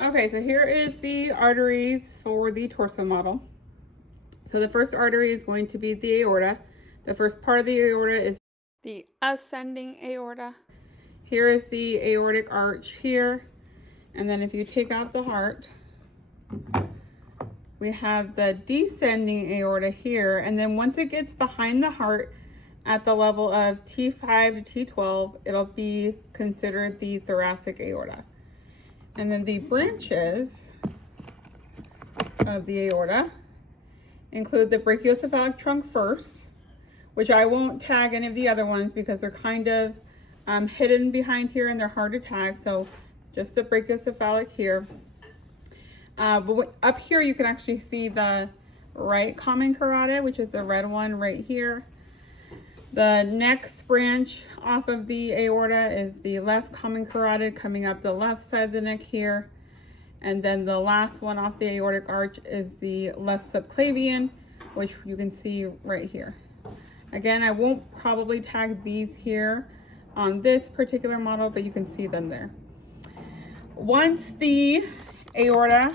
Okay, so here is the arteries for the torso model. So the first artery is going to be the aorta. The first part of the aorta is the ascending aorta. Here is the aortic arch here. And then if you take out the heart, we have the descending aorta here. And then once it gets behind the heart at the level of T5 to T12, it'll be considered the thoracic aorta. And then the branches of the aorta include the brachiocephalic trunk first, which I won't tag any of the other ones because they're kind of hidden behind here and they're hard to tag. So just the brachiocephalic here. But up here you can actually see the right common carotid, which is the red one right here. The next branch off of the aorta is the left common carotid coming up the left side of the neck here. And then the last one off the aortic arch is the left subclavian, which you can see right here. Again, I won't probably tag these here on this particular model, but you can see them there. Once the aorta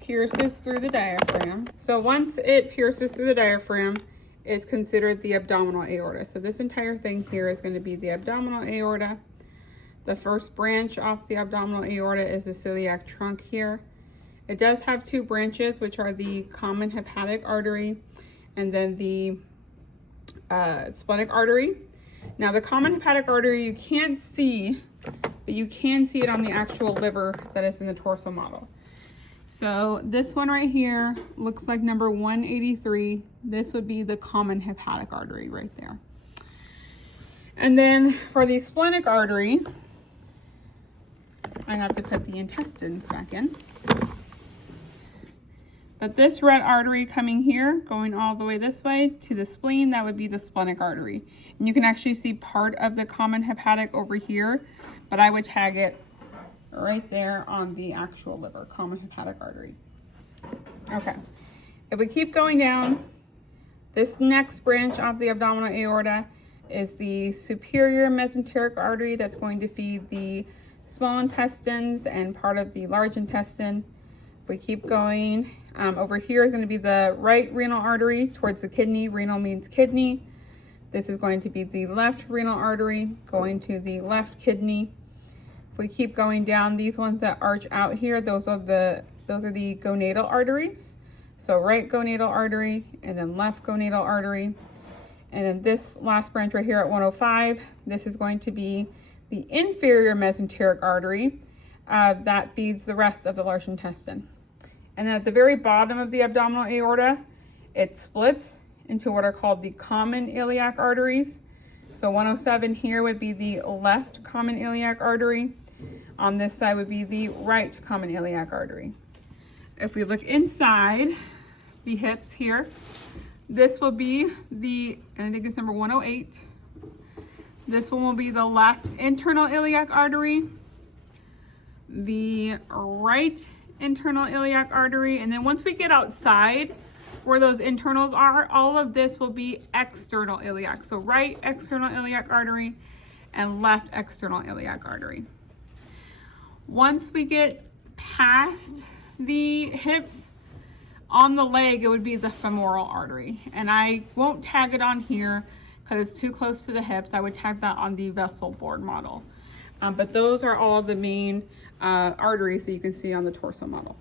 pierces through the diaphragm, so once it pierces through the diaphragm, it's considered the abdominal aorta. So this entire thing here is going to be the abdominal aorta. The first branch off the abdominal aorta is the celiac trunk here. It does have two branches, which are the common hepatic artery and then the splenic artery. Now the common hepatic artery you can't see, but you can see it on the actual liver that is in the torso model. So this one right here looks like number 183. This would be the common hepatic artery right there. And then for the splenic artery, I have to put the intestines back in. But this red artery coming here, going all the way this way to the spleen, that would be the splenic artery. And you can actually see part of the common hepatic over here, but I would tag it right there on the actual liver, common hepatic artery. Okay, if we keep going down, this next branch of the abdominal aorta is the superior mesenteric artery that's going to feed the small intestines and part of the large intestine. If we keep going, over here is going to be the right renal artery towards the kidney. Renal means kidney. This is going to be the left renal artery going to the left kidney. If we keep going down, these ones that arch out here, those are the gonadal arteries. So right gonadal artery and then left gonadal artery. And then this last branch right here at 105, this is going to be the inferior mesenteric artery that feeds the rest of the large intestine. And then at the very bottom of the abdominal aorta, it splits into what are called the common iliac arteries. So 107 here would be the left common iliac artery. On this side would be the right common iliac artery. If we look inside the hips here, this will be the, and I think it's number 108. This one will be the left internal iliac artery, the right internal iliac artery, and then once we get outside where those internals are, all of this will be external iliac. So right external iliac artery and left external iliac artery. Once we get past the hips, on the leg, it would be the femoral artery. And I won't tag it on here because it's too close to the hips. I would tag that on the vessel board model. But those are all the main arteries that you can see on the torso model.